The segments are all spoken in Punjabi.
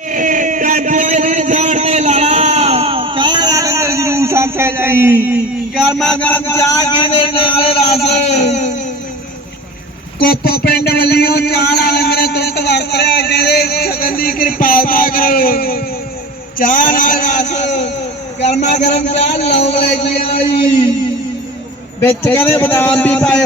ਟੈਂਪੋ ਦੇ ਕਿਵੇਂ ਨਾਲ ਰਸ ਕੋਪੋ ਪਿੰਡ ਵੱਲੋਂ ਚਾਹ ਲੰਗਰ ਤੁਰਤ ਵਰਤ ਰਿਹਾ ਕਹਿੰਦੇ ਛਕਨ ਦੀ ਕਿਰਪਾਲਤਾ ਕਰੋ ਚਾਹ ਨਾਲ ਰਸ, ਗਰਮਾ ਗਰਮ ਚਾਹ ਲੌਂਗ ਲੈ ਕੇ ਆਈ। ਵਿੱਚ ਕਹਿੰਦੇ ਬਦਾਮ ਵੀ ਪਾਏ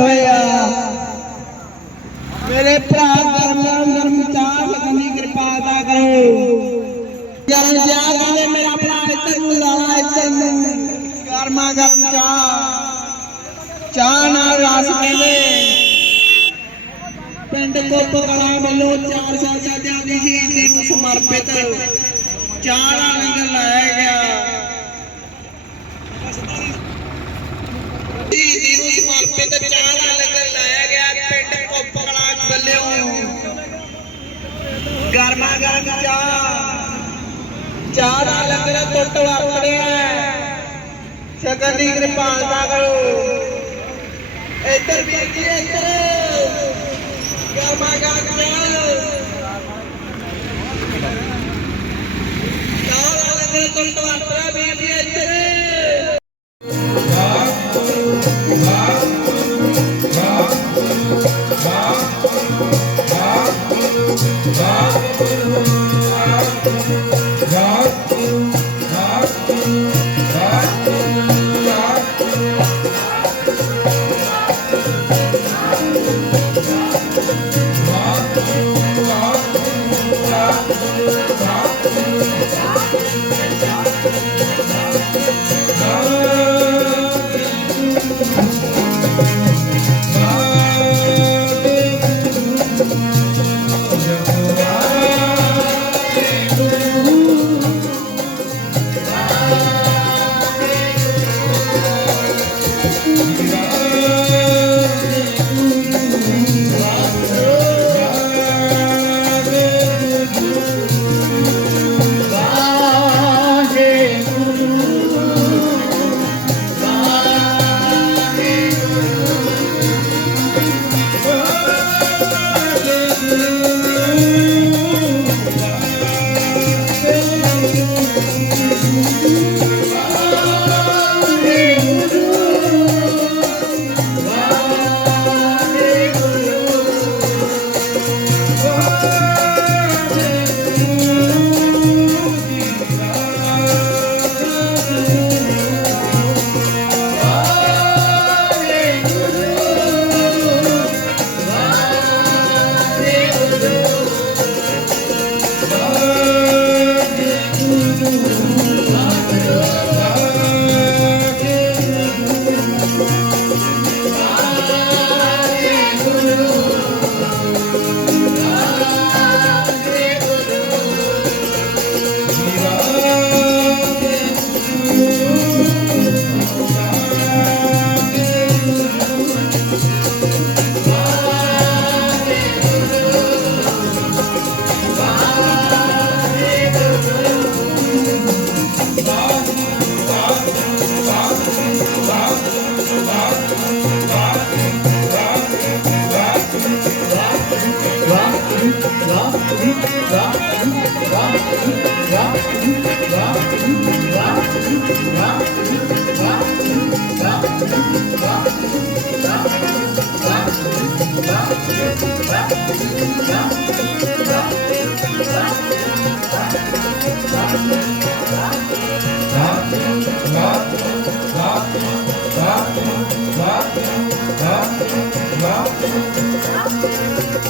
ਗਰਮਾ ਚਾਹ ਚਾਹ ਨਾਲ ਰਸ ਕਹਿੰਦੇ ਪਿੰਡ ਕੋਪ ਕਲਾ ਵੱਲੋਂ ਚਾਰ ਸਾਹਿਬਜ਼ਾਦਿਆਂ ਦੀ ਸ਼ਹੀਦੀ ਨੂੰ ਸਮਰਪਿਤ। ਚਾਹ ਦਾ ਲੰਗਰ ਲਾਇਆ ਗਿਆ। ਸ਼ਹੀਦੀ ਨੂੰ ਸਮਰਪਿਤ ਚਾਹ ਦਾ ਲੰਗਰ ਲਾਇਆ ਗਿਆ ਪਿੰਡ ਕੋਪ ਕਲਾ ਵੱਲੋਂ। ਗਰਮਾ ਗਰਮ ਚਾਹ ਚਾਹ ਦਾ ਲੰਗਰ ਟੁੱਟ ਵਰਤੜਿਆ ਸ਼ਕਰ ਦੀ ਕਿਰਪਾਲਤਾ ਕਰੋ ਇੱਧਰ ਵੀਰ ਜੀ ਇੱਧਰ। ਗਰਮਾ ਗਰਮ ਚਾਹ ਚਾਹ ਦਾ ਲੰਗਰ ਟੁੱਟ ਵੀਰ ਜੀ, ਇੱਧਰ।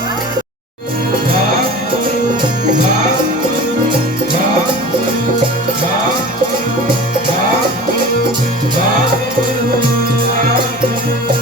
Wow. ਆਪ ਗੁਰੂ ਆਪ